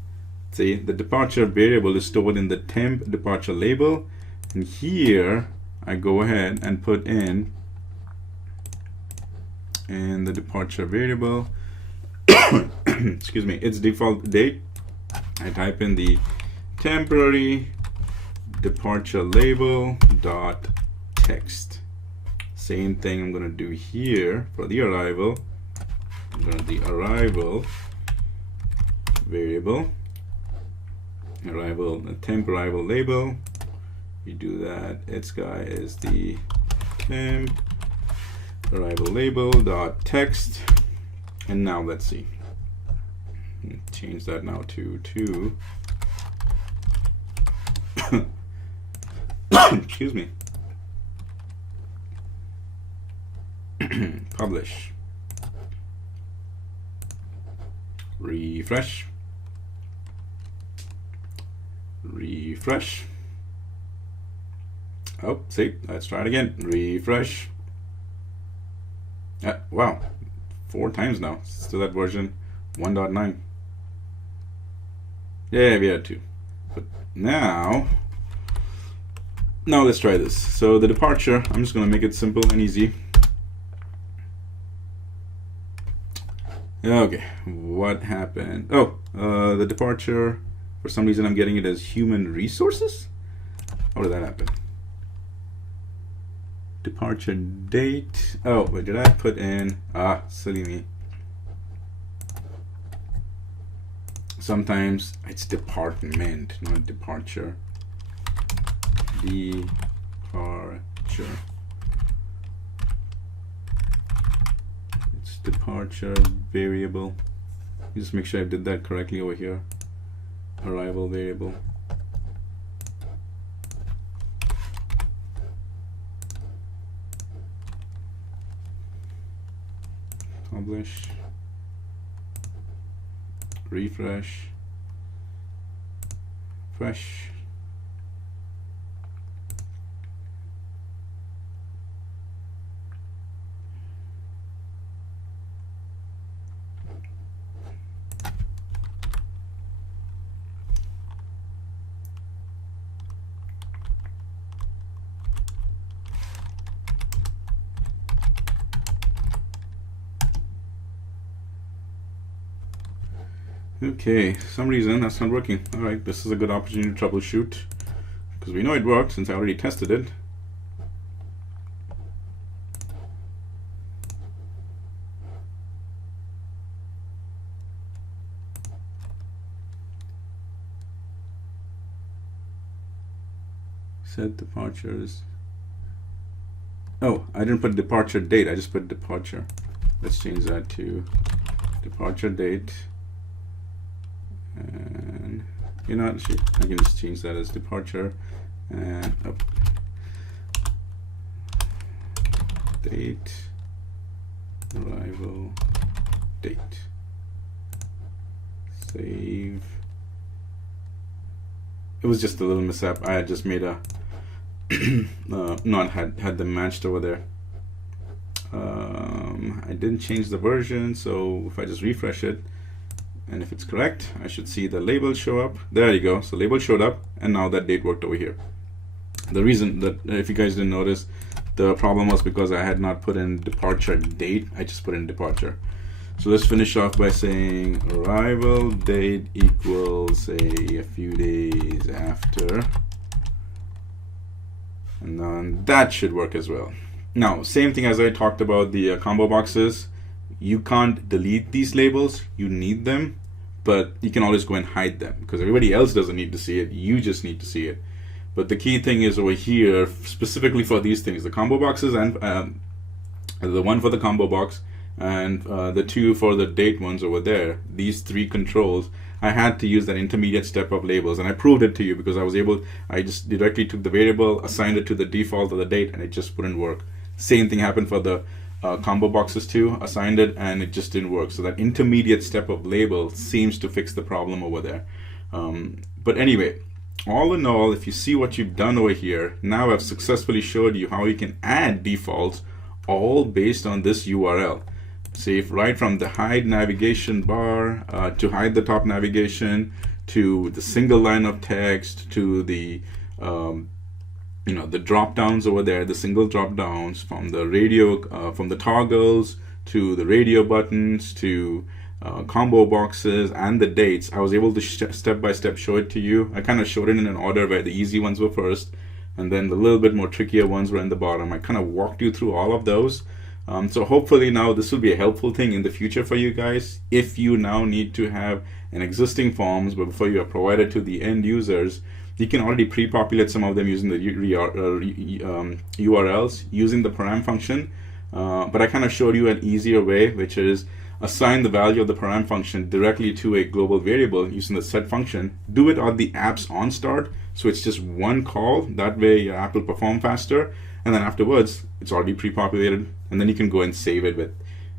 See, the departure variable is stored in the temp departure label, and here I go ahead and put in the departure variable excuse me, its default date. I type in the temporary departure label dot text. Same thing I'm going to do here for the arrival. I'm going to the arrival variable, the temp arrival label. You do that. Its guy is the temp arrival label dot text. And now let's see. Change that now to 2. Excuse me. Publish. Refresh. Refresh. Oh, see, let's try it again. Refresh. Wow, 4 times now. Still at version 1.9. Yeah, we had 2. But now let's try this. So the departure, I'm just going to make it simple and easy. Okay, what happened? Oh, the departure, for some reason I'm getting it as human resources? How did that happen? Departure date. Oh, wait, did I put in? Silly me. Sometimes it's department, not departure. Departure. It's departure variable. Just make sure I did that correctly over here. Arrival variable. Publish. Refresh. Fresh. Okay, some reason that's not working. All right, this is a good opportunity to troubleshoot because we know it worked since I already tested it. Set departures. Oh, I didn't put departure date. I just put departure. Let's change that to departure date. And you know, I can just change that as departure and up. Date, arrival, date. Save. It was just a little mishap. I had just made a not had them matched over there. I didn't change the version, so if I just refresh it, and if it's correct, I should see the label show up. There you go. So label showed up, and now that date worked over here. The reason that, if you guys didn't notice, the problem was because I had not put in departure date. I just put in departure. So let's finish off by saying arrival date equals, say, a few days after. And then that should work as well. Now, same thing as I talked about the combo boxes. You can't delete these labels. You need them, but you can always go and hide them because everybody else doesn't need to see it. You just need to see it. But the key thing is over here, specifically for these things, the combo boxes and the one for the combo box and the two for the date ones over there, these three controls, I had to use that intermediate step of labels, and I proved it to you because I just directly took the variable, assigned it to the default of the date, and it just wouldn't work. Same thing happened for the combo boxes too, assigned it, and it just didn't work. So that intermediate step of label seems to fix the problem over there. But anyway, all in all, if you see what you've done over here, now I've successfully showed you how you can add defaults all based on this URL. See, right from the hide navigation bar to hide the top navigation, to the single line of text, to the the drop downs over there, the single drop downs, from the radio, from the toggles to the radio buttons to combo boxes and the dates. I was able to step by step show it to you. I kind of showed it in an order where the easy ones were first, and then the little bit more trickier ones were in the bottom. I kind of walked you through all of those. So hopefully now this will be a helpful thing in the future for you guys. If you now need to have an existing forms, but before you are provided to the end users, you can already pre-populate some of them using the URLs using the param function. But I kind of showed you an easier way, which is assign the value of the param function directly to a global variable using the set function. Do it on the app's on start, so it's just one call. That way your app will perform faster, and then afterwards it's already pre-populated, and then you can go and save it with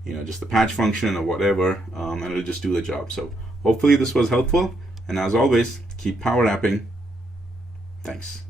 just the patch function or whatever, and it'll just do the job. So hopefully this was helpful, and as always, keep power apping. Thanks.